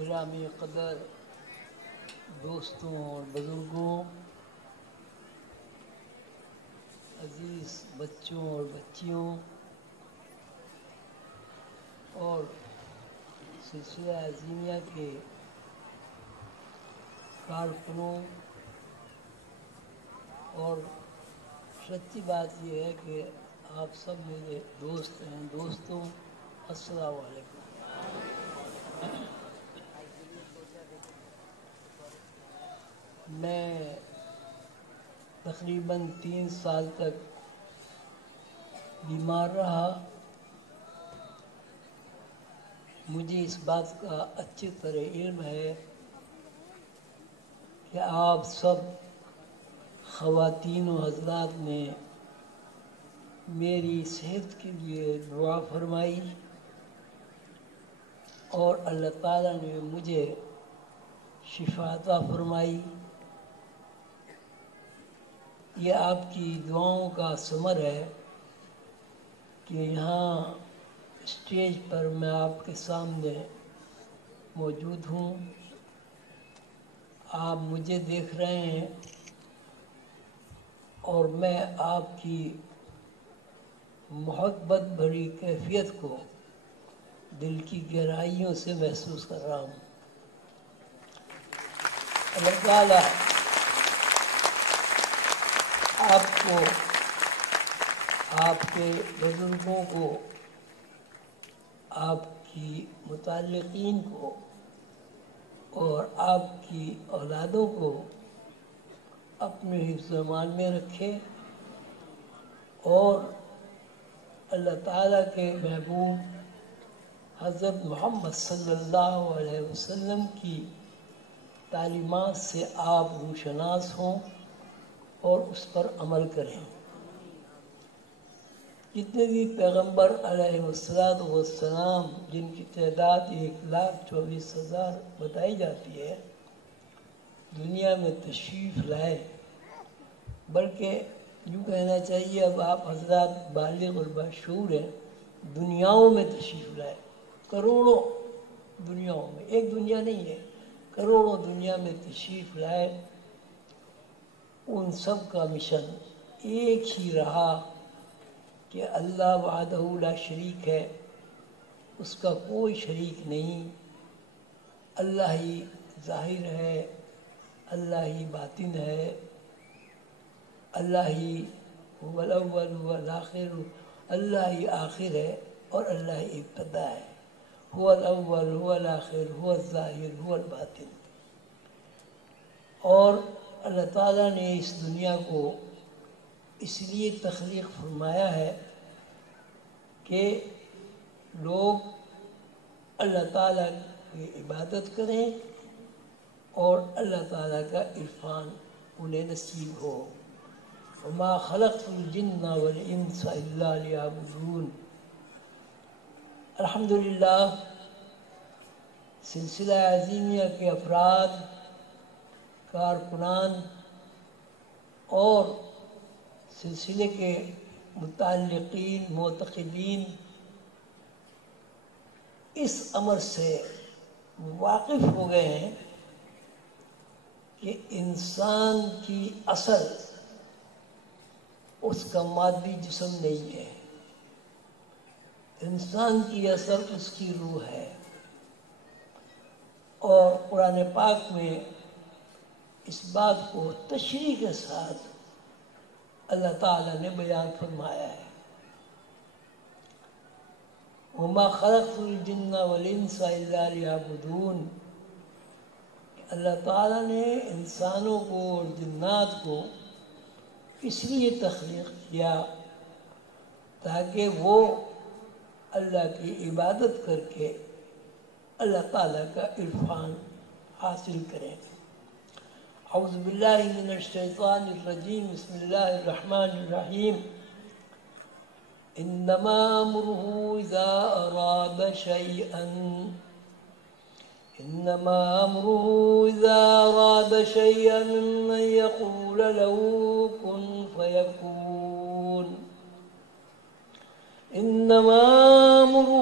گرامی قدر دوستوں اور بزرگوں، عزیز بچوں اور بچیوں اور سلسلہ عظیمیہ کے کارکنوں، اور سچی بات یہ ہے کہ آپ سب میرے دوست ہیں۔ دوستوں، السلام علیکم۔ میں تقریباً 3 سال تک بیمار رہا۔ مجھے اس بات کا اچھی طرح علم ہے کہ آپ سب خواتین و حضرات نے میری صحت کے لیے دعا فرمائی اور اللہ تعالیٰ نے مجھے شفا عطا فرمائی۔ یہ آپ کی دعاؤں کا ثمر ہے کہ یہاں اسٹیج پر میں آپ کے سامنے موجود ہوں، آپ مجھے دیکھ رہے ہیں اور میں آپ کی محبت بھری کیفیت کو دل کی گہرائیوں سے محسوس کر رہا ہوں۔ اللہ تعالیٰ آپ کو، آپ کے بزرگوں کو، آپ کی متعلقین کو اور آپ کی اولادوں کو اپنے حفظ و امان میں رکھے، اور اللہ تعالیٰ کے محبوب حضرت محمد صلی اللہ علیہ وسلم کی تعلیمات سے آپ روشناس ہوں اور اس پر عمل کریں۔ جتنے بھی پیغمبر علیہ السلام جن کی تعداد 1,24,000 بتائی جاتی ہے، دنیا میں تشریف لائے، بلکہ یوں کہنا چاہیے اب آپ حضرات بالغ اور باشعور ہیں، دنیاؤں میں تشریف لائے، کروڑوں دنیاؤں میں، ایک دنیا نہیں ہے، کروڑوں دنیا میں تشریف لائے۔ ان سب کا مشن ایک ہی رہا کہ اللہ وحدہ لا شریک ہے، اس کا کوئی شریک نہیں، اللہ ہی ظاہر ہے، اللہ ہی باطن ہے، اللہ ہی هو الاول هو الاخر، اللہ ہی آخر ہے اور اللہ ہی ابتدا ہے، هو الاول هو الاخر هو الظاہر هو الباطن۔ اور اللہ تعالیٰ نے اس دنیا کو اس لیے تخلیق فرمایا ہے کہ لوگ اللہ تعالیٰ کی عبادت کریں اور اللہ تعالیٰ کا عرفان انہیں نصیب ہو۔ وما خلقت الجن والانس الا لیعبدون۔ الحمدللہ سلسلہ عظیمیہ کے افراد، کارکنان اور سلسلے کے متعلقین، معتقدین اس امر سے واقف ہو گئے ہیں کہ انسان کی اصل اس کا مادی جسم نہیں ہے، انسان کی اصل اس کی روح ہے۔ اور قرآن پاک میں اس بات کو تشریح کے ساتھ اللہ تعالیٰ نے بیان فرمایا ہے۔ وما خلقت الجن والانس الا لیعبدون۔ اللہ تعالیٰ نے انسانوں کو اور جنات کو اس لیے تخلیق کیا تاکہ وہ اللہ کی عبادت کر کے اللہ تعالیٰ کا عرفان حاصل کریں۔ اعوذ باللہ من الشیطان الرجیم، بسم اللہ الرحمن الرحیم۔ انما امره اذا اراد شیئا، انما امره اذا اراد شیئا ان یقول له کن فیکون۔ انما امره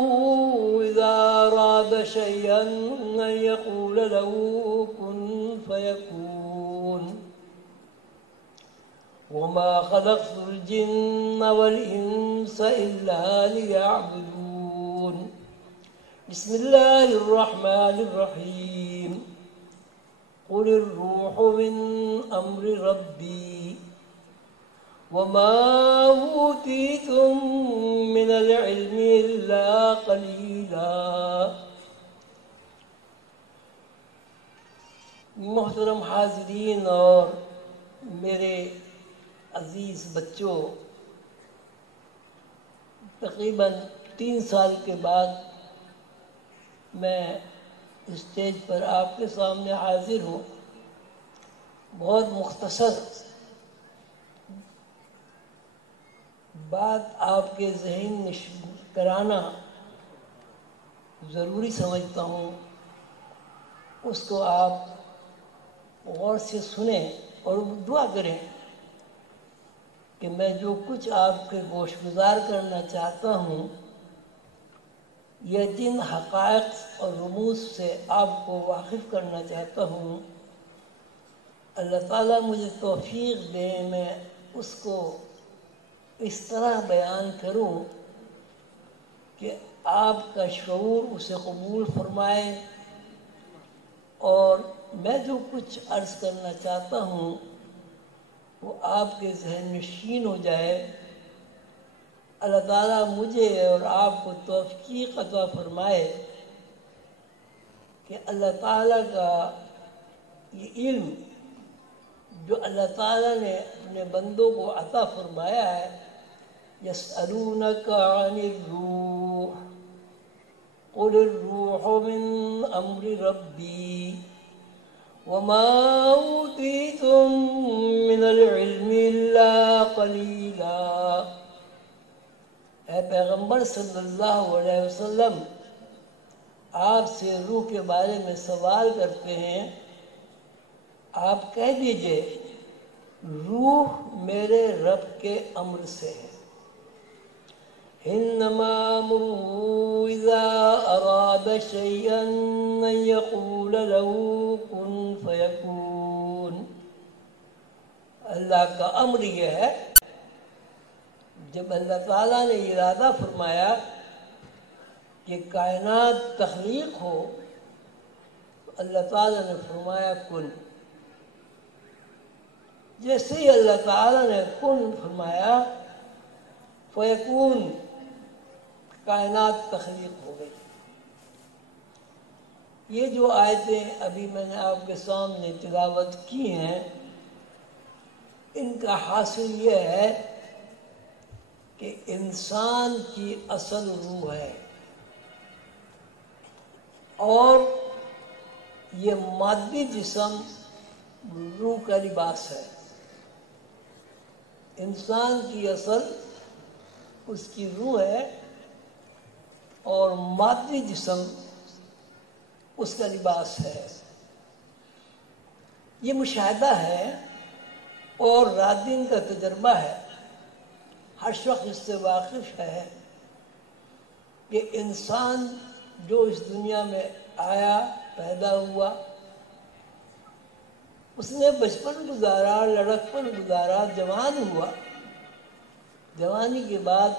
اذا اراد شيئا أن يقول له كن فيكون وما خلقت الجن والإنس إلا ليعبدون بسم الله الرحمن الرحيم قل الروح من أمر ربي وما أوتيتم من العلم إلا قليلا۔ محترم حاضرین اور میرے عزیز بچوں، تقریباً 3 سال کے بعد میں اسٹیج پر آپ کے سامنے حاضر ہوں۔ بہت مختصر بات آپ کے ذہن میں کرانا ضروری سمجھتا ہوں، اس کو آپ غور سے سنیں اور دعا کریں کہ میں جو کچھ آپ کے گوش گزار کرنا چاہتا ہوں، یہ جن حقائق اور رموز سے آپ کو واقف کرنا چاہتا ہوں، اللہ تعالیٰ مجھے توفیق دے میں اس کو اس طرح بیان کروں کہ آپ کا شعور اسے قبول فرمائے اور میں جو کچھ عرض کرنا چاہتا ہوں وہ آپ کے ذہن نشین ہو جائے۔ اللہ تعالیٰ مجھے اور آپ کو توفیق عطا فرمائے کہ اللہ تعالیٰ کا یہ علم جو اللہ تعالیٰ نے اپنے بندوں کو عطا فرمایا ہے، يسألونك عن الروح قل الروح من أمر ربي وما أوتيتم من العلم إلا قليلا۔ اے پیغمبر صلی اللہ علیہ وسلم، آپ سے روح کے بارے میں سوال کرتے ہیں، آپ کہہ دیجئے روح میرے رب کے امر سے ہے۔ انما امره اذا اراد شيئا ان يقول له كن فيكون۔ اللہ کا امر یہ ہے، جب اللہ تعالیٰ نے ارادہ فرمایا کہ کائنات تخلیق ہو تو اللہ تعالیٰ نے فرمایا کن۔ جیسے ہی اللہ تعالیٰ نے کن فرمایا فیکون، کائنات تخلیق ہو گئی۔ یہ جو آیتیں ابھی میں نے آپ کے سامنے تلاوت کی ہیں، ان کا حاصل یہ ہے کہ انسان کی اصل روح ہے اور یہ مادی جسم روح کا لباس ہے۔ انسان کی اصل اس کی روح ہے اور مادی جسم اس کا لباس ہے۔ یہ مشاہدہ ہے اور رات دن کا تجربہ ہے، ہر شخص اس سے واقف ہے کہ انسان جو اس دنیا میں آیا، پیدا ہوا، اس نے بچپن گزارا، لڑکپن گزارا، جوان ہوا، جوانی کے بعد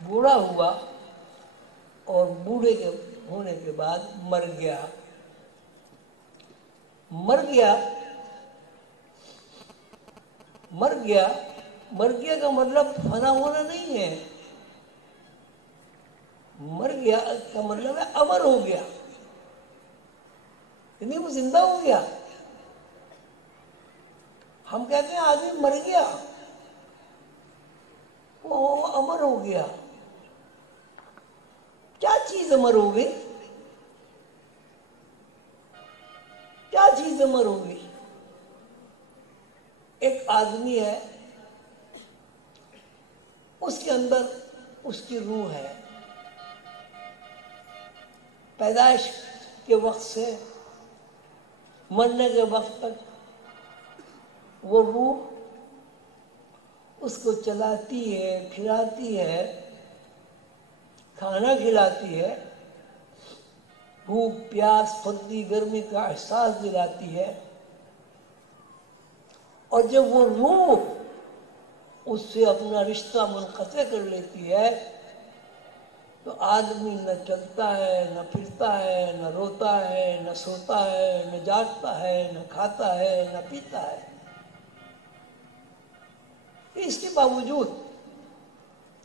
بوڑھا ہوا اور بوڑھے کے ہونے کے بعد مر گیا۔ مر گیا کا مطلب فنا ہونا نہیں ہے، مر گیا کا مطلب ہے امر ہو گیا، یعنی وہ زندہ ہو گیا۔ ہم کہتے ہیں آدمی مر گیا، وہ امر ہو گیا۔ کیا چیز امر ہو گئی؟ کیا چیز امر ہو گئی؟ ایک آدمی ہے، اس کے اندر اس کی روح ہے، پیدائش کے وقت سے مرنے کے وقت تک وہ روح اس کو چلاتی ہے، پھراتی ہے، کھانا کھلاتی ہے، بھوک پیاس سردی گرمی کا احساس دلاتی ہے، اور جب وہ روح اس سے اپنا رشتہ منقطع کر لیتی ہے تو آدمی نہ چلتا ہے، نہ پھرتا ہے، نہ روتا ہے، نہ سوتا ہے، نہ جاگتا ہے، نہ کھاتا ہے، نہ پیتا ہے۔ اس کے باوجود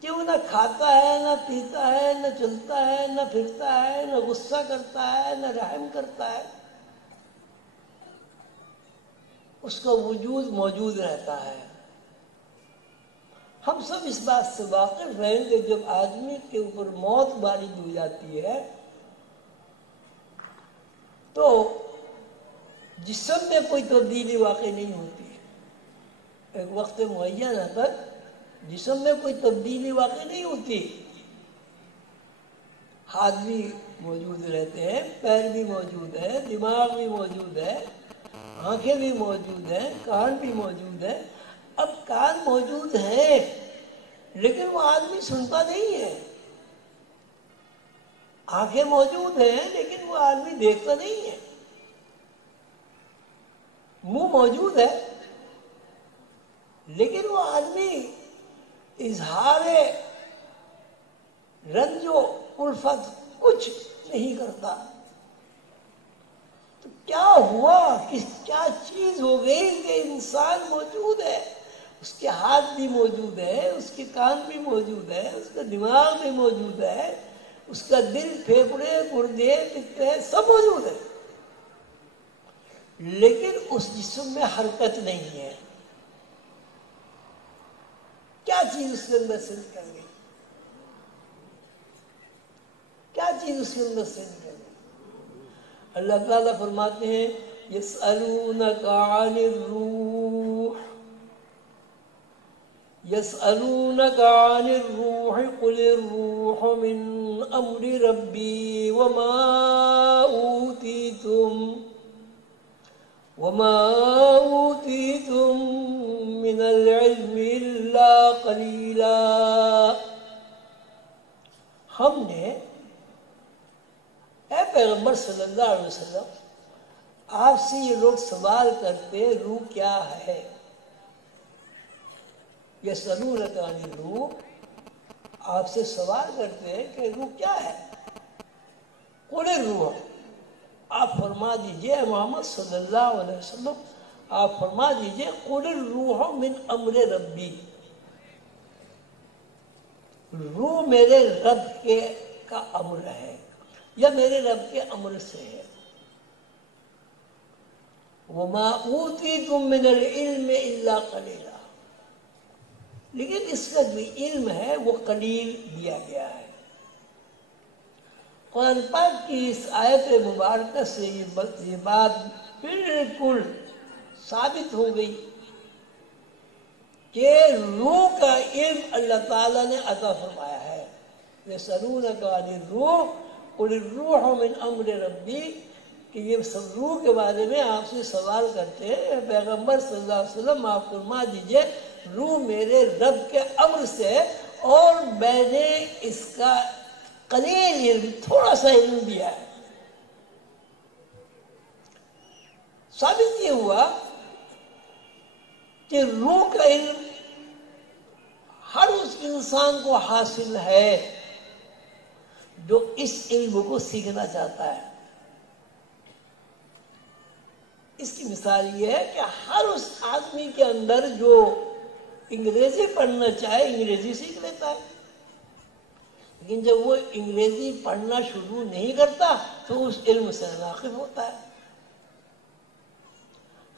کہ وہ نہ کھاتا ہے، نہ پیتا ہے، نہ چلتا ہے، نہ پھرتا ہے، نہ غصہ کرتا ہے، نہ رحم کرتا ہے، اس کا وجود موجود رہتا ہے۔ ہم سب اس بات سے واقف ہیں کہ جب آدمی کے اوپر موت وارد ہو جاتی ہے تو جسم میں کوئی تبدیلی واقع نہیں ہوتی، ایک وقت معین تک جسم میں کوئی تبدیلی واقع نہیں ہوتی۔ ہاتھ بھی موجود رہتے ہیں، پیر بھی موجود ہے، دماغ بھی موجود ہے، آنکھیں بھی موجود ہیں، کان بھی موجود ہے۔ اب کان موجود ہے لیکن وہ آدمی سنتا نہیں ہے، آنکھیں موجود ہیں لیکن وہ آدمی دیکھتا نہیں ہے، منہ موجود ہے لیکن وہ آدمی اظہار رنج و الفت کچھ نہیں کرتا۔ تو کیا ہوا، کیا چیز ہو گئی کہ انسان موجود ہے، اس کے ہاتھ بھی موجود ہے، اس کے کان بھی موجود ہے، اس کا دماغ بھی موجود ہے، اس کا دل، پھیپھڑے، گردے، پتے سب موجود ہے، لیکن اس جسم میں حرکت نہیں ہے۔ کیا چیز اس کے اندر سے نکل گئی؟ کیا چیز اس کے اندر سے نکل گئی؟ اللہ تعالیٰ فرماتے ہیں یسألونک عن الروح، يسألونك عن الروح قل الروح من أمر ربي وما أوتيتم من العلم إلا قليلا۔ ہم نے اے پیغمبر صلی اللہ علیہ وسلم آپ سے یہ لوگ سوال کرتے روح کیا ہے، یسألونک عن الروح، آپ سے سوال کرتے ہیں کہ روح کیا ہے، قل الروح، آپ فرما دیجئے محمد صلی اللہ علیہ وسلم آپ فرما دیجئے قل الروح من امر ربی، روح میرے رب کا امر ہے یا میرے رب کے امر سے ہے۔ وما اوتیتم من العلم الا قلیلا، لیکن اس کا جو علم ہے وہ قلیل دیا گیا ہے۔ قرآن پاک کی اس آیت مبارکہ سے یہ بات بالکل ثابت ہو گئی کہ روح کا علم اللہ تعالیٰ نے عطا فرمایا ہے۔ یسألونک عن الروح قل الروح من امر ربی، کہ یہ سب روح کے بارے میں آپ سے سوال کرتے ہیں، پیغمبر صلی اللہ علیہ وسلم آپ فرما دیجئے روح میرے رب کے امر سے، اور میں نے اس کا قلیل علم، تھوڑا سا علم دیا ہے۔ ثابت یہ ہوا کہ روح کا علم ہر اس انسان کو حاصل ہے جو اس علم کو سیکھنا چاہتا ہے۔ اس کی مثال یہ ہے کہ ہر اس آدمی کے اندر جو انگریزی پڑھنا چاہے انگریزی سیکھ لیتا ہے، لیکن جب وہ انگریزی پڑھنا شروع نہیں کرتا تو اس علم سے ناواقف ہوتا ہے۔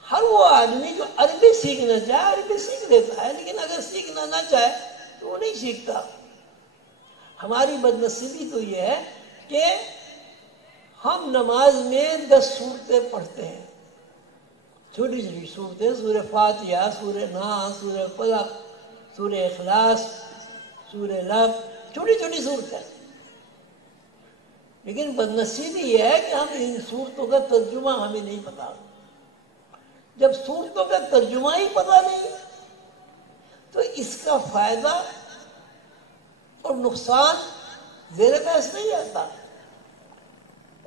ہر وہ آدمی جو عربی سیکھنا چاہے عربی سیکھ لیتا ہے، لیکن اگر سیکھنا نہ چاہے تو وہ نہیں سیکھتا۔ ہماری بدنصیبی تو یہ ہے کہ ہم نماز میں 10 سورتیں پڑھتے ہیں، چھوٹی چھوٹی صورتیں، سورہ فاتحہ، سورہ ناس، سورہ فلق، سورہ اخلاص، سورہ لق، چھوٹی چھوٹی صورتیں، لیکن بدنصیبی یہ ہے کہ ہم ان صورتوں کا ترجمہ ہمیں نہیں پتا۔ جب صورتوں کا ترجمہ ہی پتا نہیں تو اس کا فائدہ اور نقصان زیر بحث نہیں آتا۔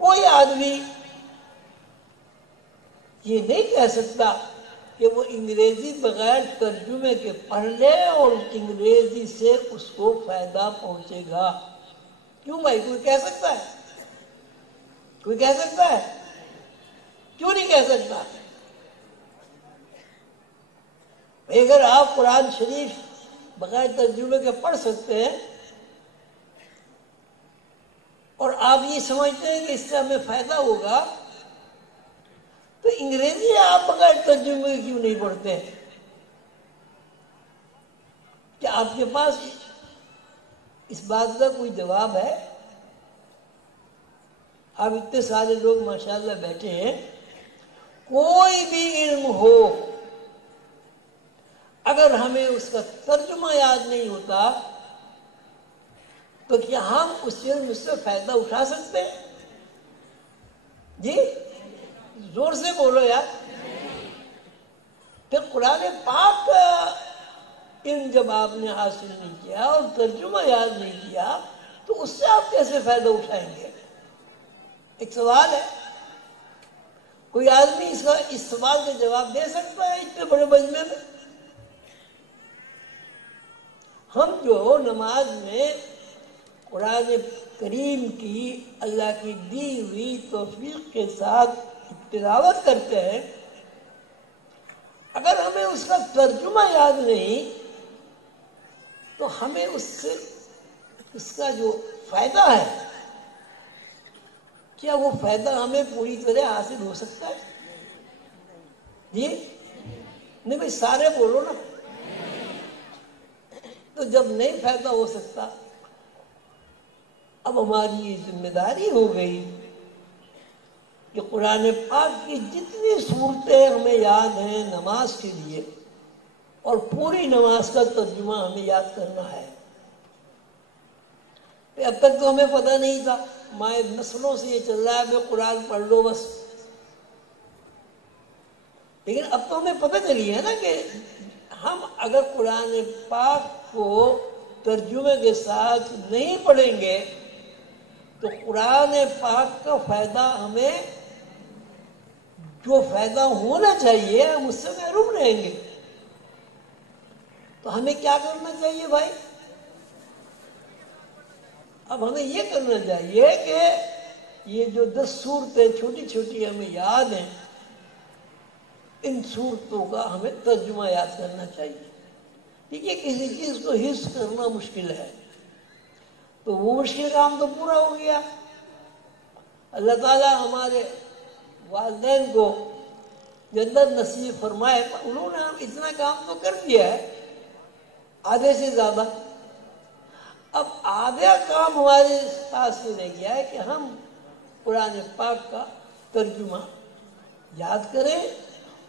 کوئی آدمی یہ نہیں کہہ سکتا کہ وہ انگریزی بغیر ترجمے کے پڑھ لے اور انگریزی سے اس کو فائدہ پہنچے گا. کیوں بھائی؟ کوئی کہہ سکتا ہے؟ کوئی کہہ سکتا ہے؟ کیوں نہیں کہہ سکتا؟ اگر آپ قرآن شریف بغیر ترجمے کے پڑھ سکتے ہیں اور آپ یہ سمجھتے ہیں کہ اس سے ہمیں فائدہ ہوگا، تو انگریزی آپ بغیر ترجمے کیوں نہیں پڑھتے؟ کیا آپ کے پاس اس بات کا کوئی جواب ہے؟ آپ اتنے سارے لوگ ماشاءاللہ بیٹھے ہیں، کوئی بھی علم ہو اگر ہمیں اس کا ترجمہ یاد نہیں ہوتا تو کیا ہم اس علم سے فائدہ اٹھا سکتے ہیں؟ جی زور سے بولو یار. پھر قرآن پاک کا علم جب آپ نے حاصل نہیں کیا اور ترجمہ یاد نہیں کیا تو اس سے آپ کیسے فائدہ اٹھائیں گے؟ ایک سوال ہے. کوئی آدمی اس سوال کا جواب دے سکتا ہے اتنے بڑے مجمع میں؟ ہم جو نماز میں قرآن کریم کی اللہ کی دی ہوئی توفیق کے ساتھ تلاوت کرتے ہیں، اگر ہمیں اس کا ترجمہ یاد نہیں تو ہمیں اس کا جو فائدہ ہے، کیا وہ فائدہ ہمیں پوری طرح حاصل ہو سکتا ہے؟ جی نہیں بھائی، سارے بولو نا. تو جب نہیں فائدہ ہو سکتا، اب ہماری یہ ذمہ داری ہو گئی کہ قرآن پاک کی جتنی صورتیں ہمیں یاد ہیں نماز کے لیے، اور پوری نماز کا ترجمہ ہمیں یاد کرنا ہے. اب تک تو ہمیں پتہ نہیں تھا، مائیں نسلوں سے یہ چل رہا ہے کہ قرآن پڑھ لو بس. لیکن اب تو ہمیں پتہ چلی ہے نا کہ ہم اگر قرآن پاک کو ترجمے کے ساتھ نہیں پڑھیں گے تو قرآن پاک کا فائدہ ہمیں جو فائدہ ہونا چاہیے ہم اس سے محروم رہیں گے. تو ہمیں کیا کرنا چاہیے بھائی؟ اب ہمیں یہ کرنا چاہیے کہ یہ جو 10 صورتیں چھوٹی چھوٹی ہمیں یاد ہیں، ان صورتوں کا ہمیں ترجمہ یاد کرنا چاہیے. دیکھیے کسی چیز کو حفظ کرنا مشکل ہے، تو وہ مشکل کام تو پورا ہو گیا. اللہ تعالیٰ ہمارے والدین کو جنت نصیب فرمائے، انہوں نے اتنا کام تو کر دیا ہے آدھے سے زیادہ. اب آدھا کام ہمارے پاس یہ رہ گیا ہے کہ ہم قرآن پاک کا ترجمہ یاد کریں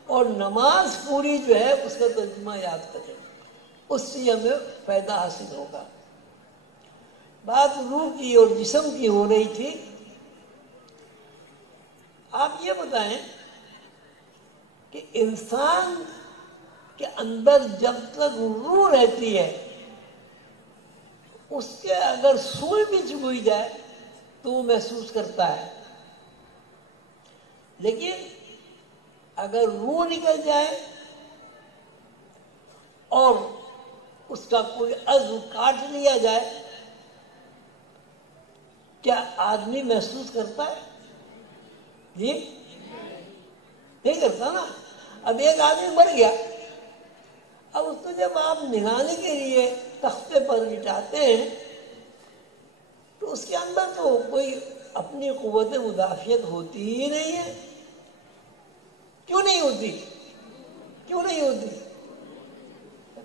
اور نماز پوری جو ہے اس کا ترجمہ یاد کریں، اس سے ہمیں فائدہ حاصل ہوگا. بات روح کی اور جسم کی ہو رہی تھی. آپ یہ بتائیں کہ انسان کے اندر جب تک روح رہتی ہے اس کے اگر سوئی بھی چبھئی جائے تو وہ محسوس کرتا ہے، لیکن اگر روح نکل جائے اور اس کا کوئی عضو کاٹ لیا جائے، کیا آدمی محسوس کرتا ہے؟ جی نہیں کرتا نا. اب ایک آدمی مر گیا، اب اس کو جب آپ نگانے کے لیے تختے پر لٹاتے ہیں تو اس کے اندر تو کوئی اپنی قوت مدافعت ہوتی ہی نہیں ہے. کیوں نہیں ہوتی؟ کیوں نہیں ہوتی؟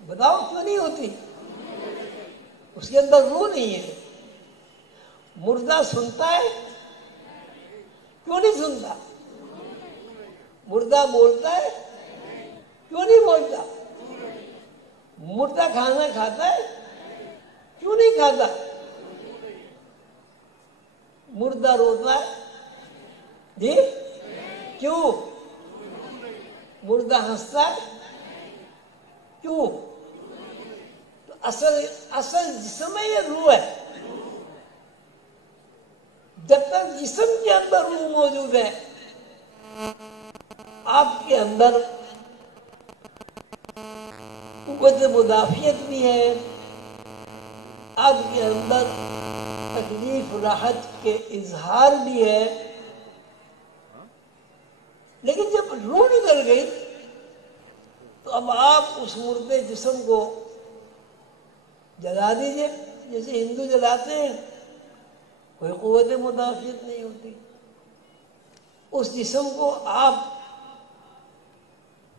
بتاؤ کیوں نہیں ہوتی؟ اس کے اندر روح نہیں ہے. مردہ سنتا ہے؟ کیوں نہیں سنتا؟ مردہ بولتا ہے؟ کیوں نہیں بولتا؟ مردہ کھانا کھاتا ہے؟ کیوں نہیں کھاتا؟ مردہ روتا ہے؟ جی کیوں؟ مردہ ہنستا ہے؟ کیوں؟ تو اصل جسم ہے یا روح ہے؟ جب تک جسم کے اندر روح موجود ہے آپ کے اندر قوت مدافعت بھی ہے، آپ کے اندر تکلیف راحت کے اظہار بھی ہے، لیکن جب روح نکل گئی تو اب آپ اس مردے جسم کو جلا دیجئے، جیسے ہندو جلاتے ہیں، کوئی قوت مدافعت نہیں ہوتی۔ اس جسم کو آپ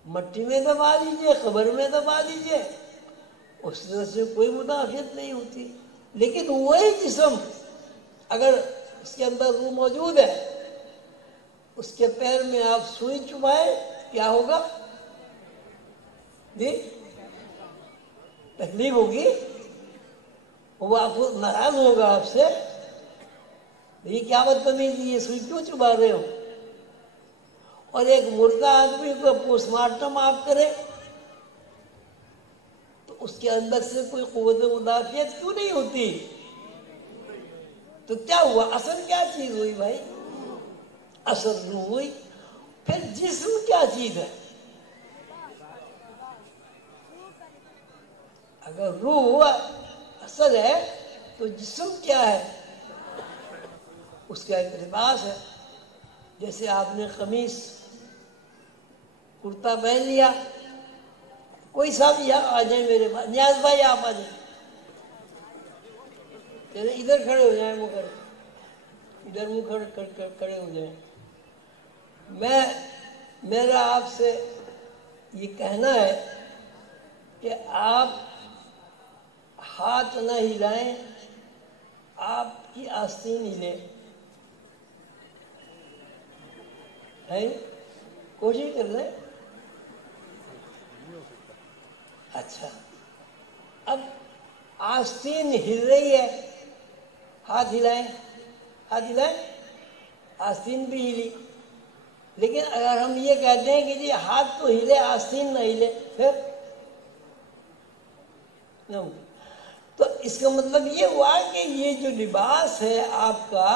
مٹی میں دبا دیجئے، قبر میں دبا دیجئے، اس طرح سے کوئی مدافعت نہیں ہوتی۔ لیکن وہی جسم اگر اس کے اندر روح موجود ہے، اس کے پیر میں آپ سوئی چبھائے، کیا ہوگا؟ جی تکلیف ہوگی، وہ آپ کو ناراض ہوگا آپ سے، یہ کیا بدتمیزی، یہ سوئی کیوں چبھا رہے ہو؟ اور ایک مردہ آدمی کو پوسٹ مارٹم آپ کرے تو اس کے اندر سے کوئی قوت مدافعت کیوں نہیں ہوتی؟ تو کیا ہوا؟ اصل کیا چیز ہوئی بھائی؟ اصل روح ہوئی۔ پھر جسم کیا چیز ہے؟ اگر روح ہوا اصل ہے تو جسم کیا ہے؟ اس کا ایک لباس ہے۔ جیسے آپ نے قمیص کرتا پہن لیا، کوئی صاحب یہاں آ جائیں میرے پاس، نیاز بھائی آپ آ جائیں، چلے ادھر کھڑے ہو جائیں، منہ کر ادھر منہ کھڑے ہو جائیں۔ میرا آپ سے یہ کہنا ہے کہ آپ ہاتھ نہ ہلائیں، آپ کی آستین ہلے، کوشش کر لیں۔ اچھا، اب آستین ہل رہی ہے، ہاتھ ہلائیں، ہاتھ ہلائیں، آستین بھی ہلی۔ لیکن اگر ہم یہ کہتے ہیں کہ جی ہاتھ تو ہلے آستین نہ ہلے، پھر تو اس کا مطلب یہ ہوا کہ یہ جو لباس ہے آپ کا،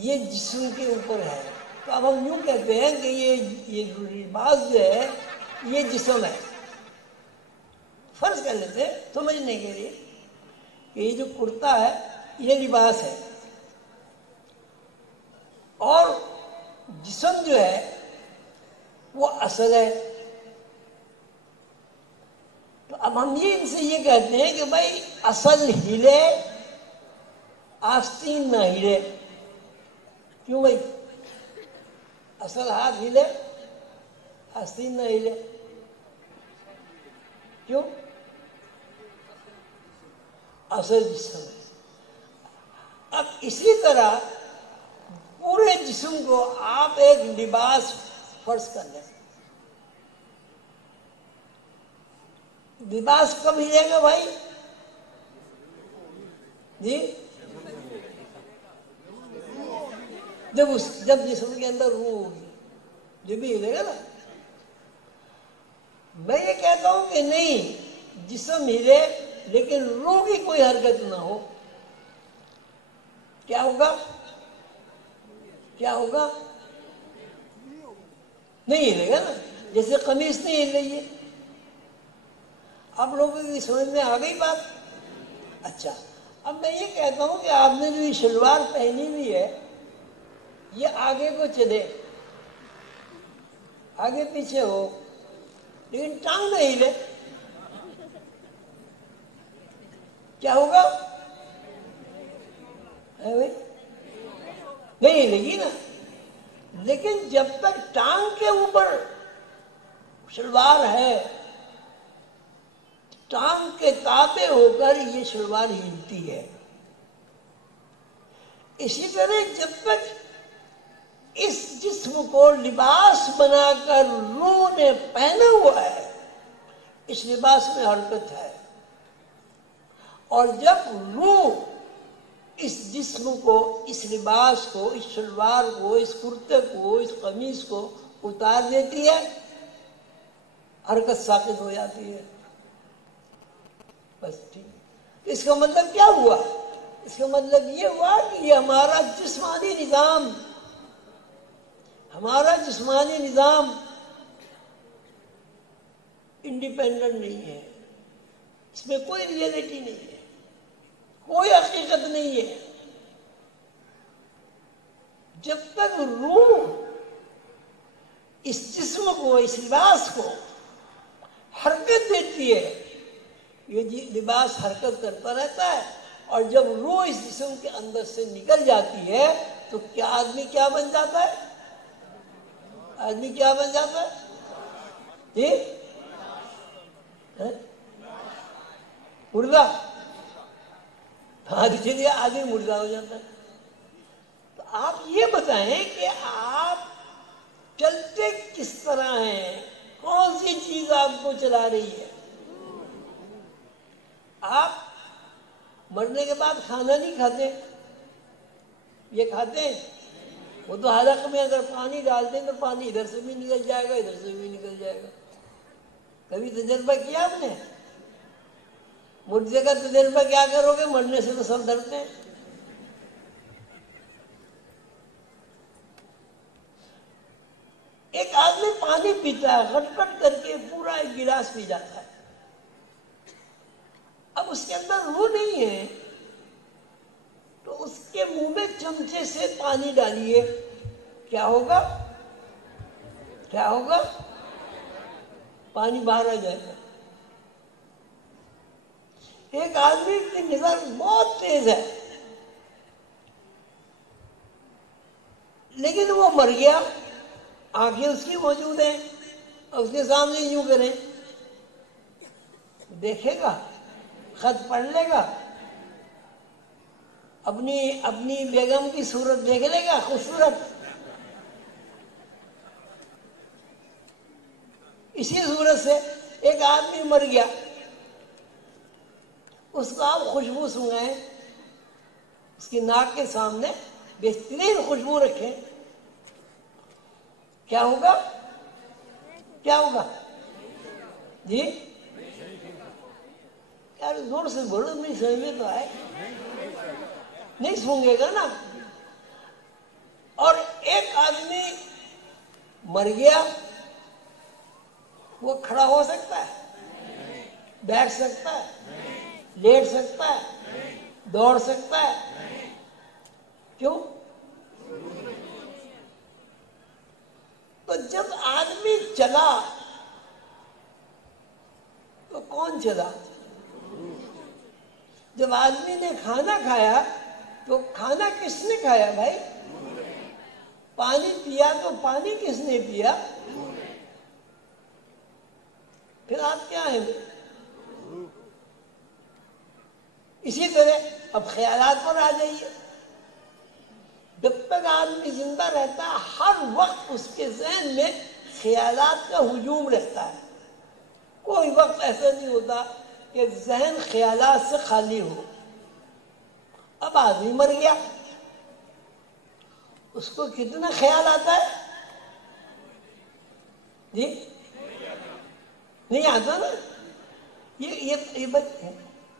یہ جسم کے اوپر ہے۔ تو اب ہم یوں کہتے ہیں کہ یہ جو لباس جو ہے یہ جسم ہے۔ فرض کر لیتے ہیں سمجھنے کے لیے کہ یہ جو کرتا ہے یہ لباس ہے، اور جسم جو ہے وہ اصل ہے۔ تو اب ہم ان سے یہ کہتے ہیں کہ بھائی اصل ہلے آستین نہ ہلے۔ کیوں بھائی؟ اصل ہاتھ ہلے آستین نہ ہلے، کیوں؟ اصل جسم ہے۔ اب اسی طرح پورے جسم کو آپ ایک لباس فرض کر لیں۔ لباس کب ہلے گا بھائی؟ جی جب جسم کے اندر روح ہوگی جب بھی ہلے گا نا۔ میں یہ کہتا ہوں کہ نہیں، جسم ہلے لیکن روح کی کوئی حرکت نہ ہو، کیا ہوگا؟ کیا ہوگا؟ نہیں ہلے گا نا، جیسے قمیص نہیں ہل رہی ہے۔ آپ لوگوں کی سمجھ میں آ گئی بات؟ اچھا، اب میں یہ کہتا ہوں کہ آپ نے جو یہ شلوار پہنی ہوئی ہے یہ آگے کو چلے، آگے پیچھے ہو، لیکن ٹانگ نہیں ہلے، کیا ہوگا؟ نہیں ہلے گی نا۔ لیکن جب تک ٹانگ کے اوپر شلوار ہے، ٹانگ کے تابع ہو کر یہ شلوار ہلتی ہے۔ اسی طرح جب تک اس جسم کو لباس بنا کر روح نے پہنا ہوا ہے، اس لباس میں حرکت ہے، اور جب روح اس جسم کو، اس لباس کو، اس شلوار کو، اس کرتے کو، اس قمیص کو اتار دیتی ہے، حرکت ساقط ہو جاتی ہے۔ بس ٹھیک، اس کا مطلب کیا ہوا اس کا مطلب یہ ہوا کہ یہ ہمارا جسمانی نظام انڈیپینڈنٹ نہیں ہے، اس میں کوئی ریئلٹی نہیں ہے، کوئی حقیقت نہیں ہے۔ جب تک روح اس جسم کو، اس لباس کو حرکت دیتی ہے، یہ لباس حرکت کرتا رہتا ہے، اور جب روح اس جسم کے اندر سے نکل جاتی ہے تو کیا آدمی کیا بن جاتا ہے؟ آدمی کیا بن جاتا ہے؟ جی مردہ؟ ہاں چلیے، آدمی مردہ ہو جاتا ہے۔ تو آپ یہ بتائیں کہ آپ چلتے کس طرح ہیں؟ کون سی چیز آپ کو چلا رہی ہے؟ آپ مرنے کے بعد کھانا نہیں کھاتے، یہ کھاتے ہیں؟ وہ تو حلق میں اگر پانی ڈالتے ہیں تو پانی ادھر سے بھی نکل جائے گا، ادھر سے بھی نکل جائے گا۔ کبھی تجربہ کیا آپ نے؟ مردے کا تجربہ کیا کرو گے؟ مرنے سے تو سب ڈرتے ہیں۔ ایک آدمی پانی پیتا ہے، گٹ گٹ کر کے پورا ایک گلاس پی جاتا ہے، اب اس کے اندر روح نہیں ہے تو اس کے منہ میں چمچے سے پانی ڈالیے، کیا ہوگا؟ کیا ہوگا؟ پانی باہر آ جائے گا۔ ایک آدمی کی نظر بہت تیز ہے لیکن وہ مر گیا، آنکھیں اس کی موجود ہیں، اور اس کے سامنے یوں کریں، دیکھے گا؟ خط پڑھ لے گا؟ اپنی بیگم کی صورت دیکھ لے گا خوبصورت؟ اسی صورت سے ایک آدمی مر گیا، اس کو آپ خوشبو سنگائیں، اس کی ناک کے سامنے بہترین خوشبو رکھیں، کیا ہوگا؟ کیا ہوگا؟ جی یار زور سے بولو، نہیں سمجھ میں تو آئے، نہیں سونگے گا نا۔ اور ایک آدمی مر گیا، وہ کھڑا ہو سکتا ہے؟ بیٹھ سکتا ہے؟ لیٹ سکتا ہے؟ دوڑ سکتا ہے؟ کیوں؟ تو جب آدمی چلا تو کون چلا؟ جب آدمی نے کھانا کھایا تو کھانا کس نے کھایا بھائی؟ پانی پیا تو پانی کس نے پیا؟ پھر آپ کیا ہیں؟ اسی طرح اب خیالات پر آ جائیے۔ جب تک آدمی زندہ رہتا ہے ہر وقت اس کے ذہن میں خیالات کا ہجوم رہتا ہے، کوئی وقت ایسا نہیں ہوتا کہ ذہن خیالات سے خالی ہو۔ اب آدمی مر گیا، اس کو کتنا خیال آتا ہے؟ جی نہیں آتا نا۔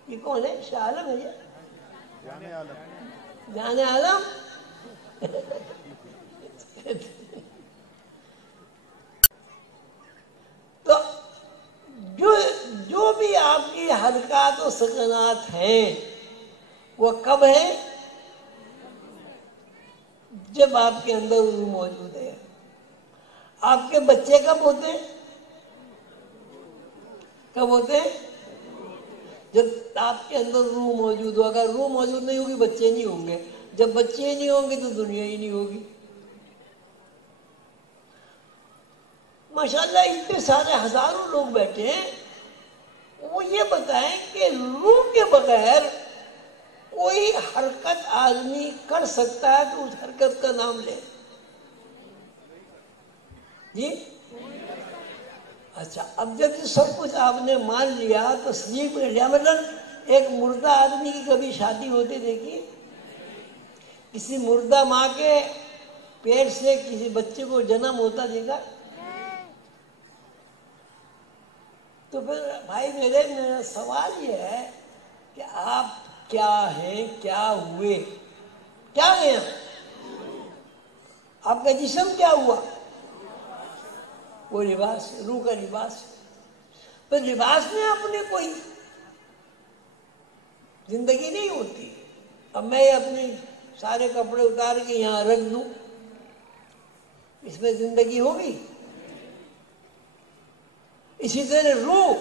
یہ کون ہے؟ شاہ عالم ہے یہ؟ جان عالم؟ تو جو بھی آپ کی حرکات و سکنات ہیں وہ کب ہیں؟ جب آپ کے اندر روح موجود ہے۔ آپ کے بچے کب ہوتے ہیں؟ کب ہوتے ہیں؟ جب آپ کے اندر روح موجود ہو۔ اگر روح موجود نہیں ہوگی بچے نہیں ہوں گے، جب بچے ہی نہیں ہوں گے تو دنیا ہی نہیں ہوگی۔ ماشاءاللہ اتنے سارے ہزاروں لوگ بیٹھے ہیں، وہ یہ بتائیں کہ روح کے بغیر کوئی حرکت آدمی کر سکتا ہے تو اس حرکت کا نام لے۔ جی اچھا، اب جب سب کچھ آپ نے مان لیا، تسلیم کر لیا، مطلب ایک مردہ آدمی کی کبھی شادی ہوتی دیکھی؟ کسی مردہ ماں کے پیٹ سے کسی بچے کو جنم ہوتا دیکھا؟ تو پھر بھائی میرا سوال یہ ہے کہ آپ کیا ہیں، کیا ہوئے، کیا ہیں آپ کا جسم کیا ہوا؟ وہ لباس، روح کا لباس. تو لباس میں اپنے کوئی زندگی نہیں ہوتی. اب میں اپنے سارے کپڑے اتار کے یہاں رکھ دوں، اس میں زندگی ہوگی؟ اسی طرح روح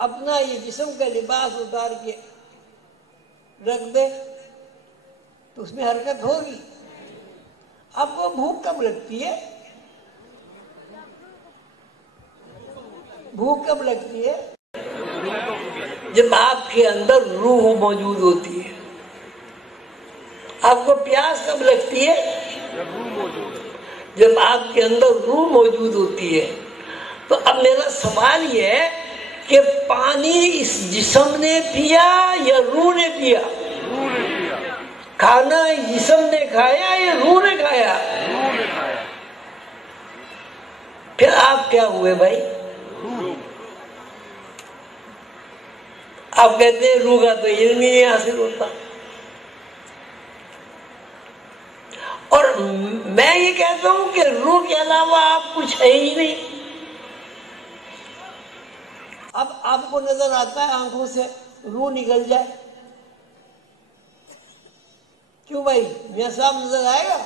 اپنا یہ جسم کا لباس اتار کے رکھ دے تو اس میں حرکت ہوگی؟ آپ کو بھوک کب لگتی ہے؟ بھوک کب لگتی ہے؟ جب آپ کے اندر روح موجود ہوتی ہے. آپ کو پیاس کب لگتی ہے؟ جب آپ کے اندر روح موجود ہوتی ہے. تو اب میرا سوال یہ ہے کہ پانی اس جسم نے پیا یا روح نے پیا؟ کھانا جسم نے کھایا یا روح نے کھایا؟ پھر آپ کیا ہوئے بھائی؟ آپ کہتے ہیں روح کا تو علم ہی نہیں حاصل ہوتا. اور میں یہ کہتا ہوں کہ روح کے علاوہ آپ کچھ ہے ہی نہیں. اب آپ کو نظر آتا ہے آنکھوں سے روح نکل جائے، کیوں بھائی؟ میاں صاحب نظر آئے گا؟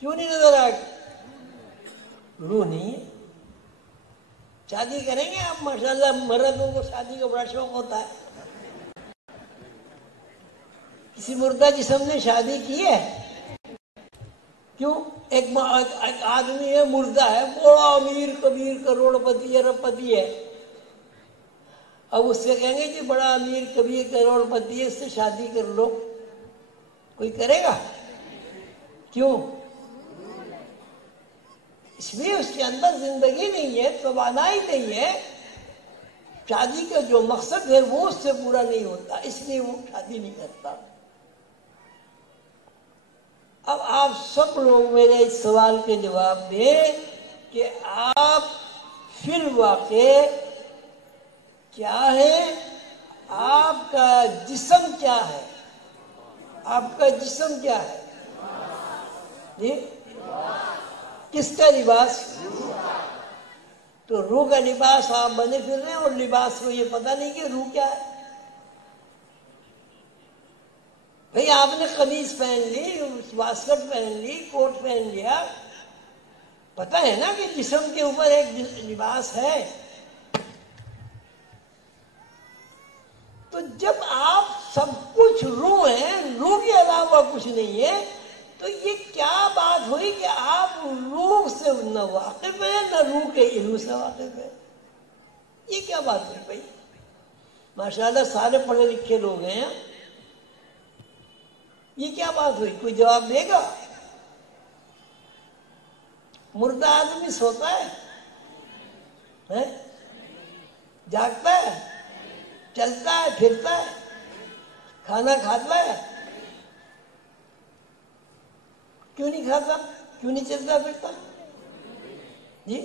کیوں نہیں نظر آئے گا؟ روح نہیں ہے. شادی کریں گے آپ؟ ماشاءاللہ مردوں کو شادی کا بڑا شوق ہوتا ہے. کسی مردہ جسم نے شادی کی ہے؟ کیوں؟ ایک آدمی ہے، مردہ ہے، بڑا امیر کبیر کروڑ پتی ارب پتی ہے. اب اس سے کہیں گے کہ بڑا امیر کبیر کروڑ پتی ہے، اس سے شادی کر لو. کوئی کرے گا؟ کیوں؟ اس لیے اس کے اندر زندگی نہیں ہے، توانائی نہیں ہے. شادی کا جو مقصد ہے وہ اس سے پورا نہیں ہوتا، اس لیے وہ شادی نہیں کرتا. اب آپ سب لوگ میرے اس سوال کے جواب دیں کہ آپ فی الواقع کیا ہے؟ آپ کا جسم کیا ہے؟ آپ کا جسم کیا ہے؟ جی؟ کس کا لباس؟ تو روح کا لباس آپ بنے پھر رہے ہیں، اور لباس کو یہ پتہ نہیں کہ روح کیا ہے. بھئی آپ نے قمیض پہن لی، واسکٹ پہن لی، کوٹ پہن لیا، پتہ ہے نا کہ جسم کے اوپر ایک لباس ہے. تو جب آپ سب کچھ روح ہیں، روح کے علاوہ کچھ نہیں ہے، تو یہ کیا بات ہوئی کہ آپ روح سے نہ واقف ہیں نہ روح کے علم سے واقف ہیں؟ یہ کیا بات ہوئی بھائی؟ ماشاءاللہ سارے پڑھے لکھے لوگ ہیں، یہ کیا بات ہوئی؟ کوئی جواب دے گا؟ مردہ آدمی سوتا ہے، جاگتا ہے، چلتا ہے، پھرتا ہے، کھانا کھاتا ہے. کیوں نہیں کھاتا؟ کیوں نہیں چلتا پھرتا؟ جی؟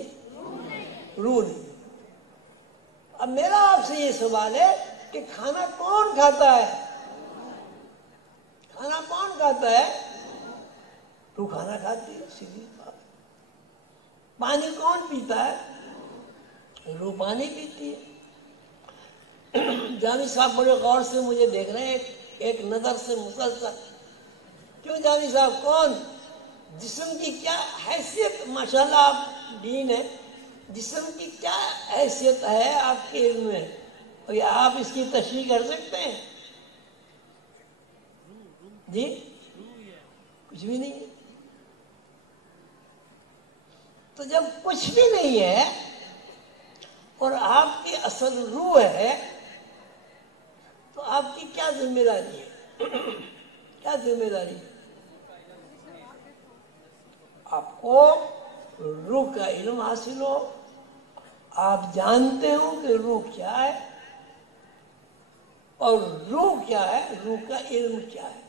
روح نہیں. اب میرا آپ سے یہ سوال ہے کہ کھانا کون کھاتا ہے؟ کھانا کون کھاتا ہے؟ روح کھانا کھاتی ہے، سیدھی بات. پانی کون پیتا ہے؟ روح پانی پیتی ہے. جامی صاحب بڑے غور سے مجھے دیکھ رہے ہیں، ایک نظر سے مسلسل. کیوں جامی صاحب؟ کون؟ جسم کی کیا حیثیت؟ ماشاءاللہ آپ دین ہے، جسم کی کیا حیثیت ہے آپ کے علم میں؟ آپ اس کی تشریح کر سکتے ہیں؟ جی؟ کچھ بھی نہیں ہے. تو جب کچھ بھی نہیں ہے اور آپ کی اصل روح ہے، تو آپ کی کیا ذمہ داری ہے؟ کیا ذمہ داری ہے؟ آپ کو روح کا علم حاصل ہو، آپ جانتے ہو کہ روح کیا ہے اور روح کیا ہے، روح کا علم کیا ہے.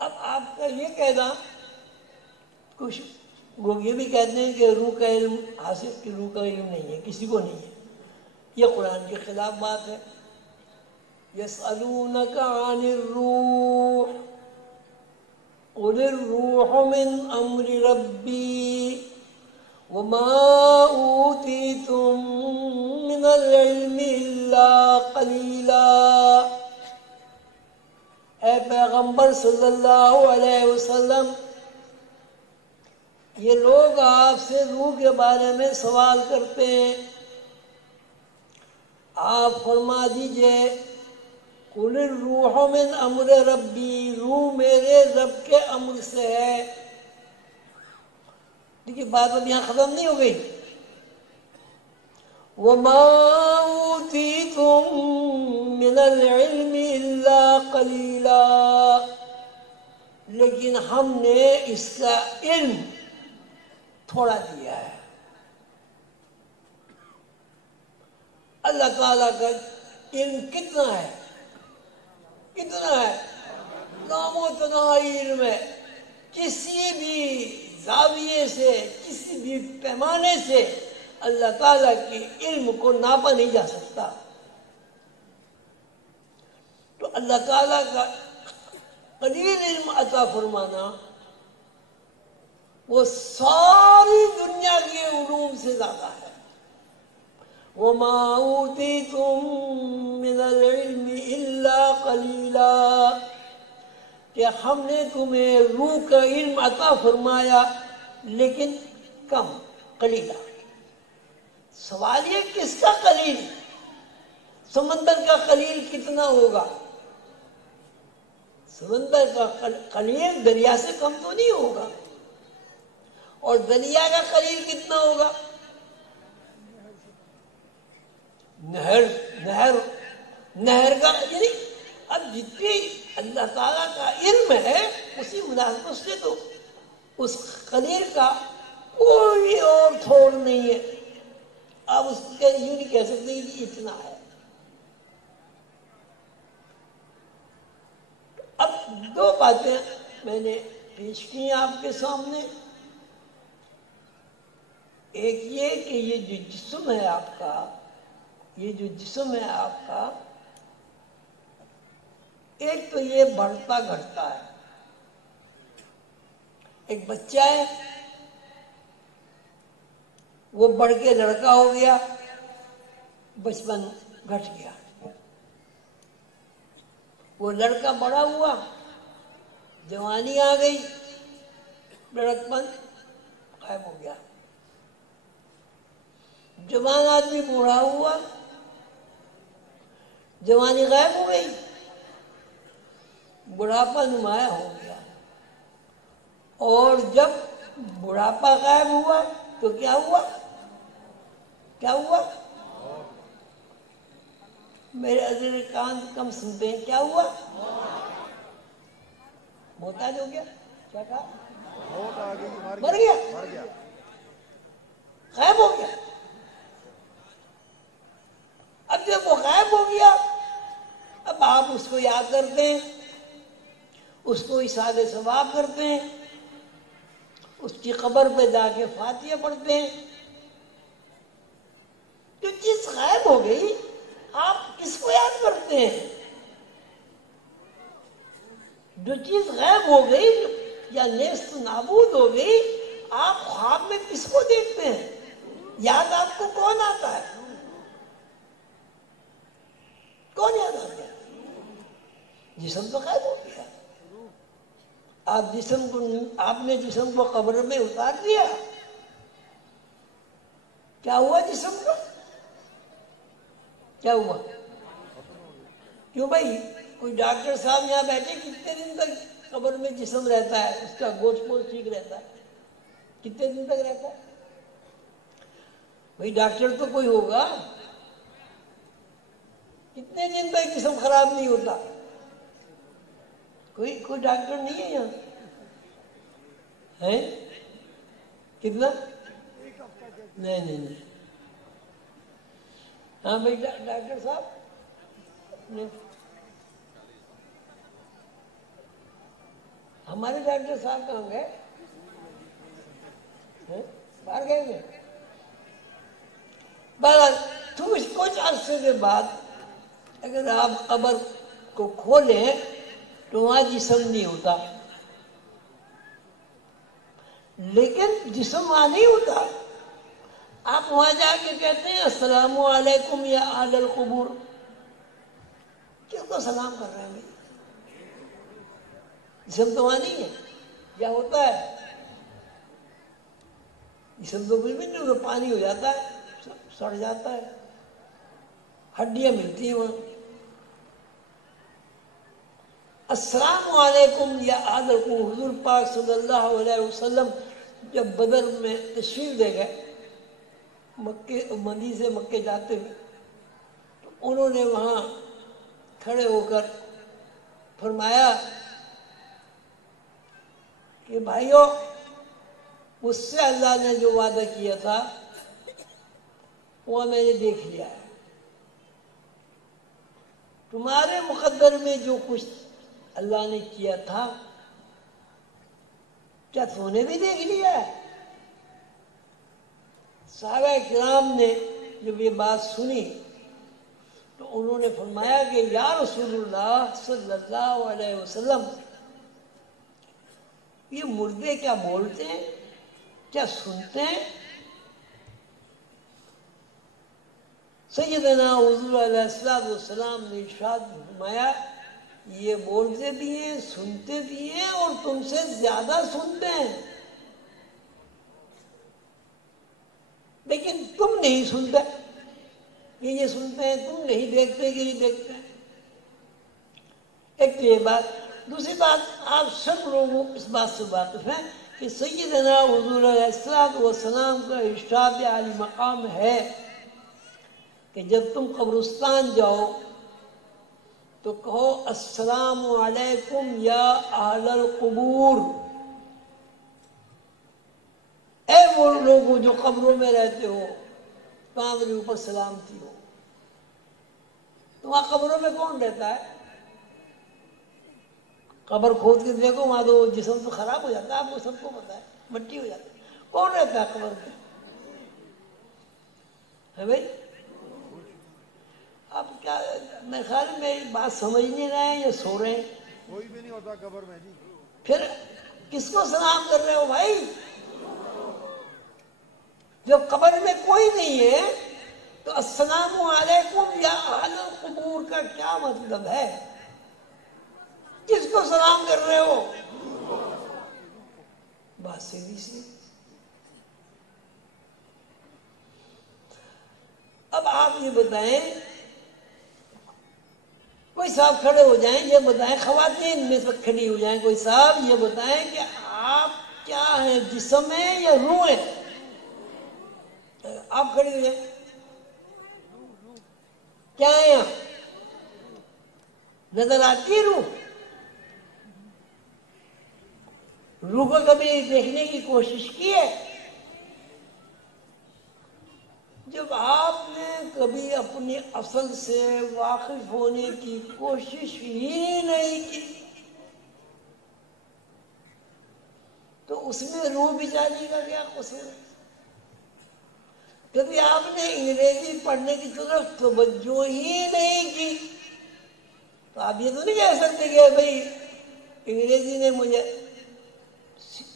اب آپ کا یہ کہنا، کچھ لوگ یہ بھی کہتے ہیں کہ روح کا علم حاصل، کہ روح کا علم نہیں ہے، کسی کو نہیں ہے. یہ قرآن کے خلاف بات ہے. یسألونک عن الروح قل الروح من امر ربی وما اوتیتم من العلم الا قلیلا۔ اے پیغمبر صلی اللہ علیہ وسلم، یہ لوگ آپ سے روح کے بارے میں سوال کرتے ہیں، آپ فرما دیجئے قل الروح من امر ربی، روح میرے رب کے امر سے ہے۔ دیکھیے بات اب یہاں ختم نہیں ہو گئی۔ وَمَا أُوتِيتُم مِّنَ الْعِلْمِ إِلَّا قَلِيلًا، لیکن ہم نے اس کا علم تھوڑا دیا ہے۔ اللہ تعالیٰ کا علم کتنا ہے؟ کتنا ہے؟ نام و تناہی علم ہے۔ کسی بھی زاویے سے، کسی بھی پیمانے سے اللہ تعالیٰ کے علم کو ناپا نہیں جا سکتا۔ تو اللہ تعالیٰ کا قلیل علم عطا فرمانا وہ ساری دنیا کے علوم سے زیادہ ہے۔ وَمَا أُوتِيتُم مِّنَ الْعِلْمِ إِلَّا قَلِيلًا، کہ ہم نے تمہیں روح کا علم عطا فرمایا لیکن کم، قلیلا۔ سوال یہ کس کا قلیل؟ سمندر کا قلیل کتنا ہوگا؟ سمندر کا قلیل دریا سے کم تو نہیں ہوگا، اور دریا کا قلیل کتنا ہوگا؟ نہر کا، یعنی اب جتنی اللہ تعالیٰ کا علم ہے اسی مناسبت سے تو اس قلیل کا کوئی اور تھوڑ نہیں ہے۔ آپ اس کو یوں نہیں کہہ سکتے کہ اتنا ہے۔ اب دو باتیں میں نے پیش کی آپ کے سامنے، ایک یہ کہ یہ جو جسم ہے آپ کا، یہ جو جسم ہے آپ کا، ایک تو یہ بڑھتا گھٹتا ہے۔ ایک بچہ ہے، وہ بڑھ کے لڑکا ہو گیا، بچپن گھٹ گیا۔ وہ لڑکا بڑا ہوا، جوانی آ گئی، لڑکپن غائب ہو گیا۔ جوان آدمی بوڑھا ہوا، جوانی غائب ہو گئی، بڑھاپا نمایاں ہو گیا۔ اور جب بڑھاپا غائب ہوا تو کیا ہوا؟ کیا ہوا؟ میرے عزیز کان کم سنتے ہیں، کیا ہوا؟ محتاج ہو گیا۔ کیا کہا؟ مر گیا، غائب ہو گیا۔ اب جب وہ غائب ہو گیا، اب آپ اس کو یاد کرتے ہیں، اس کو احسان ثواب کرتے ہیں، اس کی قبر پہ جا کے فاتحہ پڑھتے ہیں۔ جو چیز غائب ہو گئی آپ کس کو یاد کرتے ہیں؟ جو چیز غائب ہو گئی یا نیست نابود ہو گئی آپ خواب میں کس کو دیکھتے ہیں؟ یاد آپ کو کون آتا ہے؟ کون یاد آتا ہے؟ جسم تو غائب ہو گیا۔ آپ نے جسم کو قبر میں اتار دیا، کیا ہوا جسم کو؟ کیا ہوا؟ کیوں بھائی؟ کوئی ڈاکٹر صاحب یہاں بیٹھے، کتنے دن تک قبر میں جسم رہتا ہے؟ اس کا گوشت پوشت ٹھیک رہتا ہے؟ کتنے دن تک رہتا ہے؟ بھائی ڈاکٹر تو کوئی ہوگا، کتنے دن تک جسم خراب نہیں ہوتا؟ کوئی ڈاکٹر نہیں ہے یہاں؟ ہے کتنا؟ نہیں۔ ہاں بھائی ڈاکٹر صاحب، ہمارے ڈاکٹر صاحب کہاں گئے؟ باہر گئے ہوئے؟ بہرحال کچھ عرصے کے بعد اگر آپ قبر کو کھولیں تو وہاں جسم نہیں ہوتا، لیکن جسم وہاں نہیں ہوتا. آپ وہاں جا کے کہتے ہیں السلام علیکم یا اہل القبور، کس کو سلام کر رہے ہیں بھائی؟ جسم تو وہاں نہیں ہے. کیا ہوتا ہے؟ جسم تو کچھ بھی نہیں ہوتا، پانی ہو جاتا ہے، سڑ جاتا ہے، ہڈیاں ملتی ہیں وہاں. السلام علیکم یا اہل القبور. حضور پاک صلی اللہ علیہ وسلم جب بدر میں تشریف لے گئے، مدینہ سے مکے جاتے ہوئے، تو انہوں نے وہاں کھڑے ہو کر فرمایا کہ بھائیو، مجھ سے اللہ نے جو وعدہ کیا تھا وہ میں نے دیکھ لیا ہے. تمہارے مقدر میں جو کچھ اللہ نے کیا تھا کیا تو نے بھی دیکھ لیا ہے؟ صحابہ کرام نے جب یہ بات سنی تو انہوں نے فرمایا کہ یا رسول اللہ صلی اللہ علیہ وسلم، یہ مردے کیا بولتے ہیں، کیا سنتے ہیں؟ سیدنا حضور علیہ السلام نے ارشاد فرمایا یہ بولتے بھی ہیں، سنتے بھی ہیں، اور تم سے زیادہ سنتے ہیں، لیکن تم نہیں سنتے. یہ سنتے ہیں، تم نہیں دیکھتے کہ یہ دیکھتے ہیں. ایک تو یہ بات. دوسری بات، آپ سب لوگ اس بات سے واقف ہیں کہ سیدنا حضور علیہ السلام کا ارشاد عالی مقام ہے کہ جب تم قبرستان جاؤ تو کہو السلام علیکم یا اہل القبور. اے وہ لوگوں جو قبروں میں رہتے ہو، تمہارے اوپر سلامتی ہو. تو وہاں قبروں میں کون رہتا ہے؟ قبر کھود کے دیکھو، وہاں تو جسم تو خراب ہو جاتا ہے، آپ کو سب کو پتا ہے، مٹی ہو جاتی ہے. کون رہتا ہے قبر میں؟ ہے بھائی؟ اب کیا میں خیال میری بات سمجھ نہیں رہے ہیں یا سو رہے ہیں؟ کوئی بھی نہیں ہوتا قبر میں جی. پھر کس کو سلام کر رہے ہو بھائی؟ جب قبر میں کوئی نہیں ہے تو السلام علیکم یا اہل القبور کا کیا مطلب ہے؟ کس کو سلام کر رہے ہو؟ بات سیدھی سی. اب آپ یہ بتائیں، کوئی صاحب کھڑے ہو جائیں، یہ بتائیں، خواتین میں سے کھڑی ہو جائیں، کوئی صاحب یہ بتائیں کہ آپ کیا ہیں، جسم ہیں یا روح ہیں؟ آپ کھڑی ہو جائیں، کیا ہیں آپ؟ نظر آتی ہے روح؟ روح کو کبھی دیکھنے کی کوشش کی ہے؟ جب آپ نے کبھی اپنی اصل سے واقف ہونے کی کوشش ہی نہیں کی تو اس میں روح بیچاری کا کیا قصور ہے؟ کبھی آپ نے انگریزی پڑھنے کی طرف توجہ ہی نہیں کی تو آپ یہ تو نہیں کہہ سکتے کہ بھائی انگریزی نے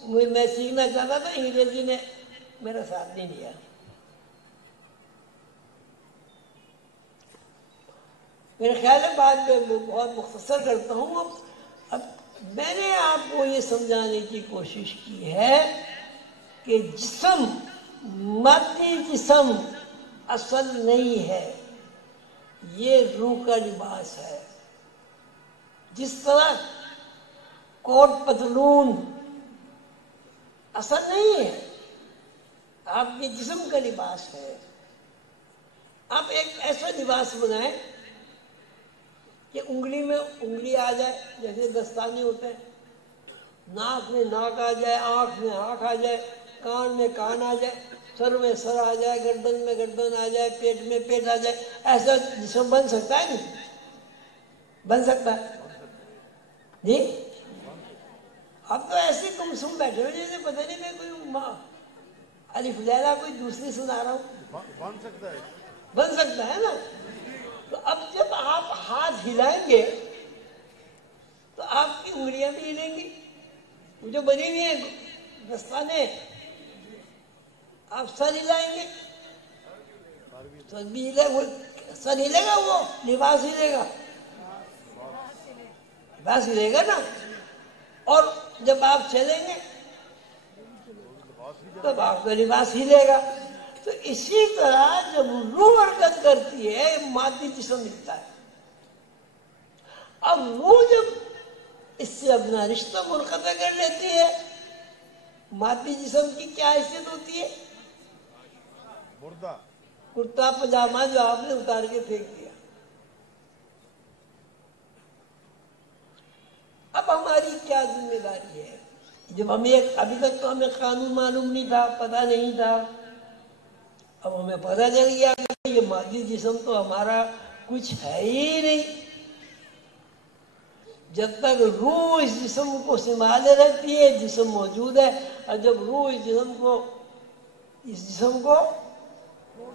میں سیکھنا چاہتا تھا، انگریزی نے میرا ساتھ نہیں دیا. میرے خیال ہے بات میں بہت مختصر کرتا ہوں. اب میں نے آپ کو یہ سمجھانے کی کوشش کی ہے کہ جسم، مادی جسم اصل نہیں ہے، یہ روح کا لباس ہے. جس طرح کوٹ پتلون اصل نہیں ہے، آپ کے جسم کا لباس ہے. آپ ایک ایسا لباس بنائیں کہ انگلی میں انگلی آ جائے، جیسے دستانے ہوتے ہیں، ناک میں ناک آ جائے، آنکھ میں آنکھ آ جائے، کان میں کان آ جائے، سر میں سر آ جائے، گردن میں گردن آ جائے، پیٹ میں پیٹ آ جائے. ایسا جسم بن سکتا ہے نہیں؟ بن سکتا ہے جی؟ اب تو ایسے گم سم بیٹھے ہو جیسے پتہ نہیں میں کوئی الف لیلا کوئی دوسری سنا رہا ہوں. بن سکتا ہے. بن سکتا ہے نا؟ تو اب جب آپ ہاتھ ہلائیں گے تو آپ کی انگلیاں بھی ہلیں گی، وہ جو بنی ہوئی ہیں دستانے، آپ سر ہلائیں گے سر بھی ہلے، وہ سر ہلے گا، وہ لباس ہلے گا، لباس ہلے گا نا. اور جب آپ چلیں گے تب آپ کا لباس ہلے گا. تو اسی طرح جب روح حرکت کرتی ہے مادی جسم ملتا ہے. اب روح جب اس سے اپنا رشتہ منقطع کر لیتی ہے، مادی جسم کی کیا حیثیت ہوتی ہے؟ مردہ. کرتا پاجامہ جو آپ نے اتار کے پھینک دیا. اب ہماری کیا ذمہ داری ہے؟ جب ابھی تک تو ہمیں قانون معلوم نہیں تھا، پتہ نہیں تھا. اب ہمیں پتہ چل گیا کہ یہ مادی جسم تو ہمارا کچھ ہے ہی نہیں. جب تک روح اس جسم کو سنبھالے رہتی ہے جسم موجود ہے، اور جب روح اس جسم کو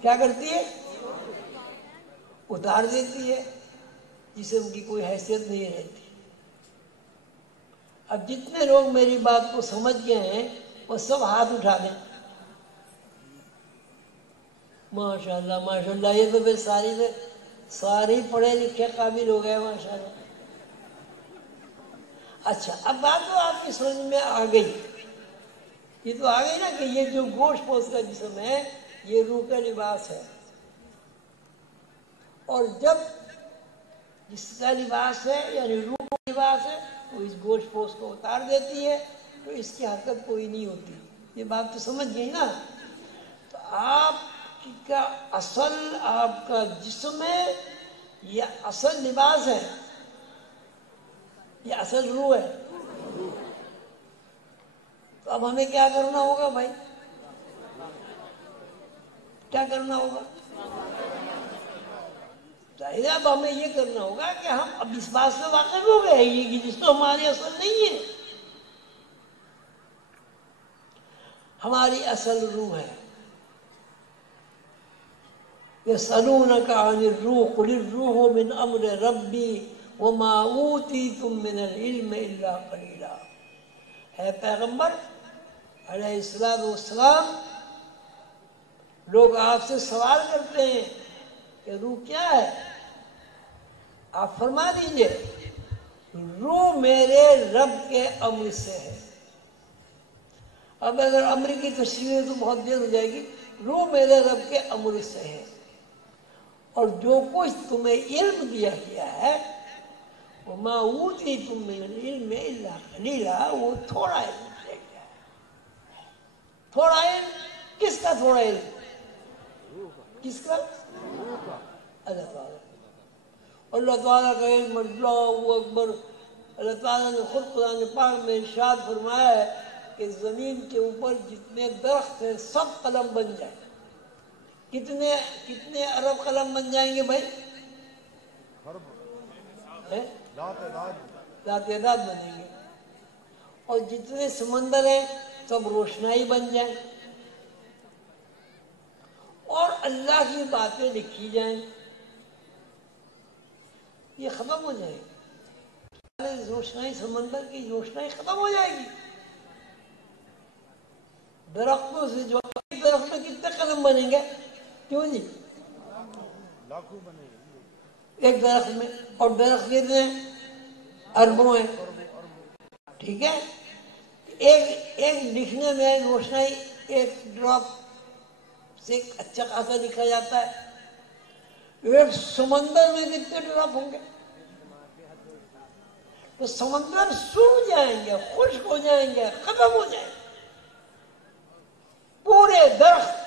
کیا کرتی ہے؟ اتار دیتی ہے، جسم کی کوئی حیثیت نہیں رہتی. اب جتنے لوگ میری بات کو سمجھ گئے ہیں وہ سب ہاتھ اٹھا دیں. ماشاء اللہ یہ تو پھر سارے پڑھے لکھے قابل ہو گئے ماشاء اللہ. اچھا، اب بات تو آپ کی سمجھ میں آ گئی. یہ تو آ گئی نا کہ یہ جو گوشت پوست کا جسم ہے یہ روح کا لباس ہے، اور جب جس کا لباس ہے یعنی روح کا لباس ہے وہ اس گوشت پوست کو اتار دیتی ہے تو اس کی حرکت کوئی نہیں ہوتی. یہ بات تو سمجھ گئی نا؟ تو آپ کا آپ کا جسم ہے یہ اصل لباس ہے، یہ اصل روح ہے. تو اب ہمیں کیا کرنا ہوگا بھائی؟ کیا کرنا ہوگا؟ ظاہر ہے اب ہمیں یہ کرنا ہوگا کہ ہم اب اس بات سے واقف ہو گئے ہیں کہ جس تو ہماری اصل نہیں ہے، ہماری اصل روح ہے. يسألونك عن الروح قل الروح من امر ربی وما اوتیتم من العلم الا قلیلا. ہے پیغمبر علیہ السلام، لوگ آپ سے سوال کرتے ہیں کہ روح کیا ہے؟ آپ فرما دیجئے روح میرے رب کے امر سے ہے. اب اگر امر کی تشریح ہے تو بہت دیر ہو جائے گی. روح میرے رب کے امر سے ہے، اور جو کچھ تمہیں علم دیا گیا ہے وَمَا أُوتِيتُم مِّنَ الْعِلْمِ إِلَّا قَلِيلًا، وہ تھوڑا علم دیا گیا ہے. تھوڑا علم کس کا؟ تھوڑا علم کس کا؟ اللہ تعالیٰ. اللہ تعالیٰ کا علم، اللہ اکبر. اللہ تعالیٰ نے خود قرآن پاک میں ارشاد فرمایا ہے کہ زمین کے اوپر جتنے درخت ہیں سب قلم بن جائیں. کتنے ارب قلم بن جائیں گے بھائی؟ لاتعداد بنیں گے. اور جتنے سمندر ہیں سب روشنائی بن جائیں، اور اللہ کی باتیں لکھی جائیں. یہ ختم ہو جائے گی روشنائی، سمندر کی روشنائی ختم ہو جائے گی. درختوں سے جو درخت میں کتنے قلم بنیں گے؟ کیوں جی؟ لاکھوں بنے گے ایک درخت میں، اور درخت کتنے اربوں ہیں. ٹھیک ہے، ایک لکھنے میں روشنائی ایک ڈراپ سے اچھا خاصا لکھا جاتا ہے. ایک سمندر میں کتنے ڈراپ ہوں گے؟ تو سمندر سوکھ جائیں گے، خشک ہو جائیں گے، ختم ہو جائیں گے. پورے درخت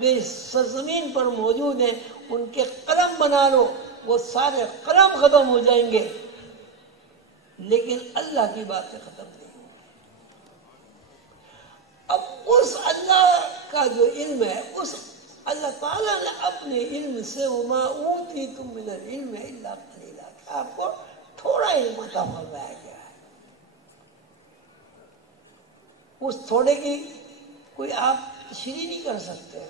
جو اس سرزمین پر موجود ہیں ان کے قلم بنا لو، وہ سارے قلم ختم ہو جائیں گے، لیکن اللہ کی باتیں ختم نہیں ہوں گی. اب اس اللہ کا جو علم ہے، اس اللہ تعالیٰ نے اپنے علم سے وَمَا أُوتِيتُم مِّنَ الْعِلْمِ إِلَّا قَلِيلًا، کہ آپ کو تھوڑا علم عطا فرمایا گیا ہے. اس تھوڑے کی کوئی آپ تشریح نہیں کر سکتے.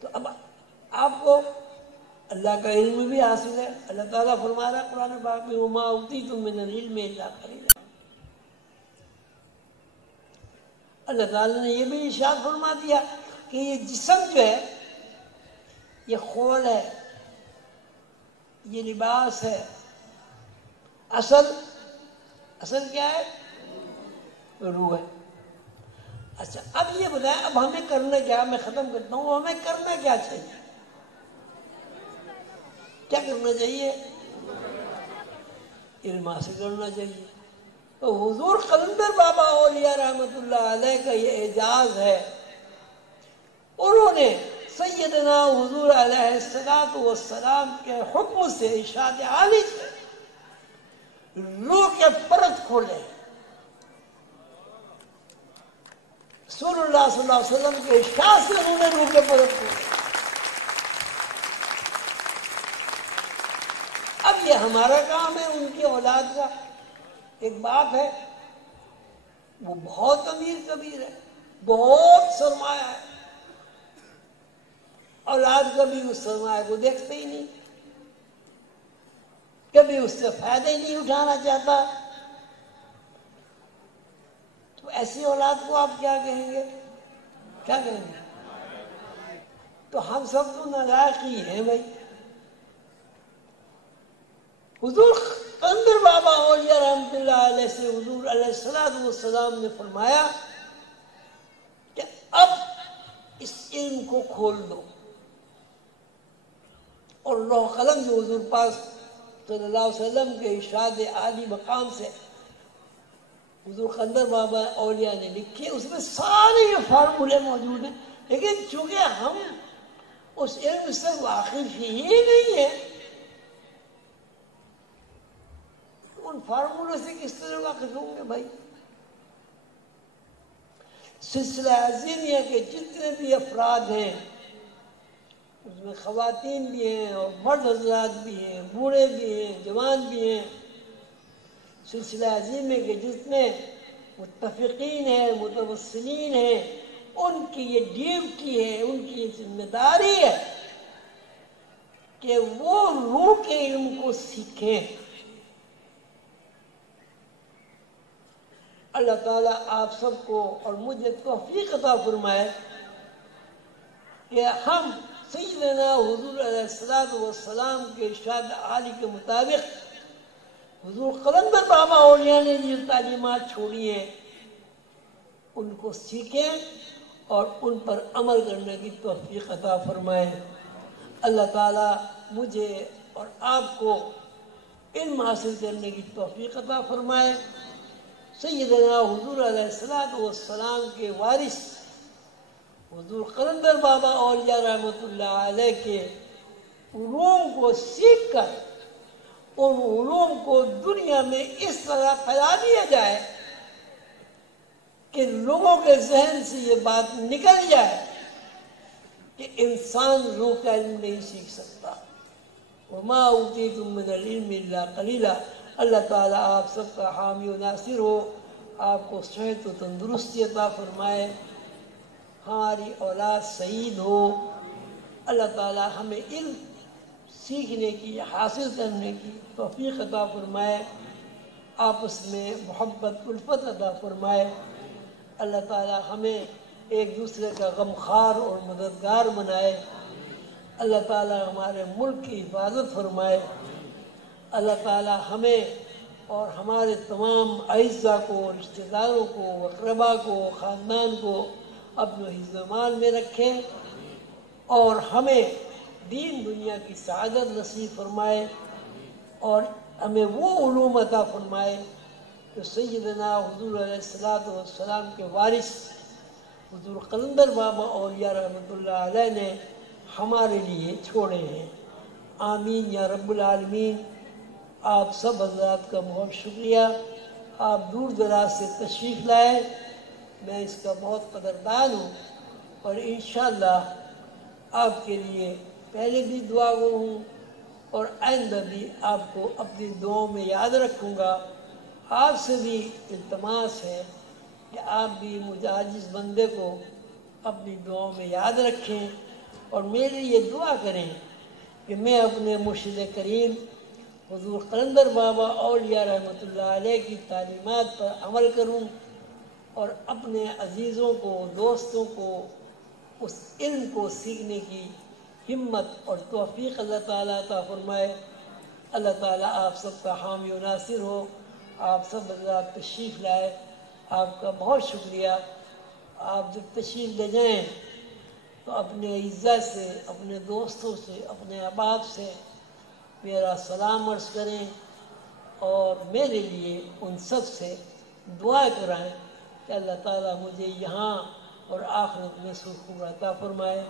تو اب آپ کو اللہ کا علم بھی حاصل ہے. اللہ تعالیٰ فرما رہا ہے قرآن پاک میں وما اوتیتم من العلم الا قلیلا. اللہ تعالیٰ نے یہ بھی ارشاد فرما دیا کہ یہ جسم جو ہے یہ خول ہے، یہ لباس ہے، اصل کیا ہے؟ روح ہے. اچھا اب یہ بتائیں اب ہمیں کرنا کیا؟ میں ختم کرتا ہوں. ہمیں کرنا کیا چاہیے؟ کیا کرنا چاہیے؟ علم حاصل کرنا چاہیے. تو حضور قلندر بابا اولیاء رحمۃ اللہ علیہ کا یہ اعجاز ہے. انہوں نے سیدنا حضور علیہ الصلوۃ والسلام کے حکم سے، ارشاد عالی سے روح کے پرت کھولے. رسول اللہ صلی اللہ علیہ وسلم کے ارشاد سے انہوں نے روح کے پرت کھولے. اب یہ ہمارا کام ہے، ان کی اولاد کا. ایک باپ ہے وہ بہت امیر کبیر ہے، بہت سرمایہ ہے، اولاد کبھی اس سرمایہ کو دیکھتے ہی نہیں، کبھی اس سے فائدہ ہی نہیں اٹھانا چاہتا. تو ایسی اولاد کو آپ کیا کہیں گے؟ کیا کہیں گے؟ تو ہم سب تو نالائق ہی ہیں بھائی. حضور قلندر بابا اولیاء رحمۃ اللہ علیہ سے حضور علیہ الصلوۃ والسلام نے فرمایا کہ اب اس علم کو کھول دو. اور لوح قلم جو حضور پاک صلی اللہ علیہ وسلم کے ارشاد عالی مقام سے حضور قلندر بابا اولیاء نے لکھے، اس میں سارے یہ فارمولے موجود ہیں. لیکن چونکہ ہم اس علم سے واقف ہی نہیں ہیں، ان فارمولوں سے کس طرح واقف ہوں گے بھائی؟ سلسلہ عظیمیہ کے جتنے بھی افراد ہیں اس میں خواتین بھی ہیں اور مرد حضرات بھی ہیں، بوڑھے بھی ہیں، جوان بھی ہیں. سلسلہ عظیمیہ کے جتنے متفقین ہیں، متوسلین ہیں، ان کی یہ ڈیوٹی ہے، ان کی یہ ذمہ داری ہے کہ وہ روح کے علم کو سیکھیں. اللہ تعالیٰ آپ سب کو اور مجھے توفیق عطا فرمائے کہ ہم سیدنا حضور علیہ الصلوۃ والسلام کے ارشاد عالی کے مطابق حضور قلندر بابا اولیاء نے جو تعلیمات چھوڑی ہیں ان کو سیکھیں اور ان پر عمل کرنے کی توفیق عطا فرمائے. اللہ تعالیٰ مجھے اور آپ کو علم حاصل کرنے کی توفیق عطا فرمائے. سیدنا حضور علیہ الصلوۃ والسلام کے وارث حضور قلندر بابا اولیاء رحمۃ اللہ علیہ کے علوم کو سیکھ کر ان علوم کو دنیا میں اس طرح پھیلا دیا جائے کہ لوگوں کے ذہن سے یہ بات نکل جائے کہ انسان روح کا علم نہیں سیکھ سکتا. وما اوتیتم من العلم الا قلیلا. اللہ تعالیٰ آپ سب کا حامی و ناصر ہو، آپ کو صحت و تندرستی عطا فرمائے، ہماری اولاد سعید ہو. اللہ تعالیٰ ہمیں علم سیکھنے کی، حاصل کرنے کی توفیق عطا فرمائے، آپس میں محبت الفت عطا فرمائے. اللہ تعالیٰ ہمیں ایک دوسرے کا غمخوار اور مددگار بنائے. اللہ تعالیٰ ہمارے ملک کی حفاظت فرمائے. اللہ تعالیٰ ہمیں اور ہمارے تمام اعزاء کو، رشتہ داروں کو، اقربا کو، خاندان کو اپنے حفظ و امان میں رکھیں اور ہمیں دین دنیا کی سعادت نصیب فرمائے اور ہمیں وہ علوم عطا فرمائے جو سیدنا حضور علیہ الصلوۃ والسلام کے وارث حضور قلندر بابا اولیاء رحمۃ اللہ علیہ نے ہمارے لیے چھوڑے ہیں. آمین یا رب العالمین. آپ سب حضرات کا بہت شکریہ، آپ دور دراز سے تشریف لائے، میں اس کا بہت قدردان ہوں اور انشاءاللہ آپ کے لیے پہلے بھی دعا گو ہوں اور آئندہ بھی آپ کو اپنی دعاؤں میں یاد رکھوں گا. آپ سے بھی التماس ہے کہ آپ بھی مجھ عاجز بندے کو اپنی دعاؤں میں یاد رکھیں اور میرے لیے دعا کریں کہ میں اپنے مرشد کریم حضور قلندر بابا اولیاء رحمۃ اللہ علیہ کی تعلیمات پر عمل کروں اور اپنے عزیزوں کو، دوستوں کو اس علم کو سیکھنے کی ہمت اور توفیق اللہ تعالیٰ عطا فرمائے۔ اللہ تعالیٰ آپ سب کا حامی و ناصر ہو۔ آپ سب حضرات تشریف لائے، آپ کا بہت شکریہ۔ آپ جب تشریف لے جائیں تو اپنے عزت سے، اپنے دوستوں سے، اپنے احباب سے میرا سلام عرض کریں اور میرے لیے ان سب سے دعا کرائیں کہ اللہ تعالیٰ مجھے یہاں اور آخرت میں سرخ عطا فرمائے۔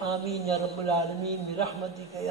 آمین یا رب العالمین برحمتک یا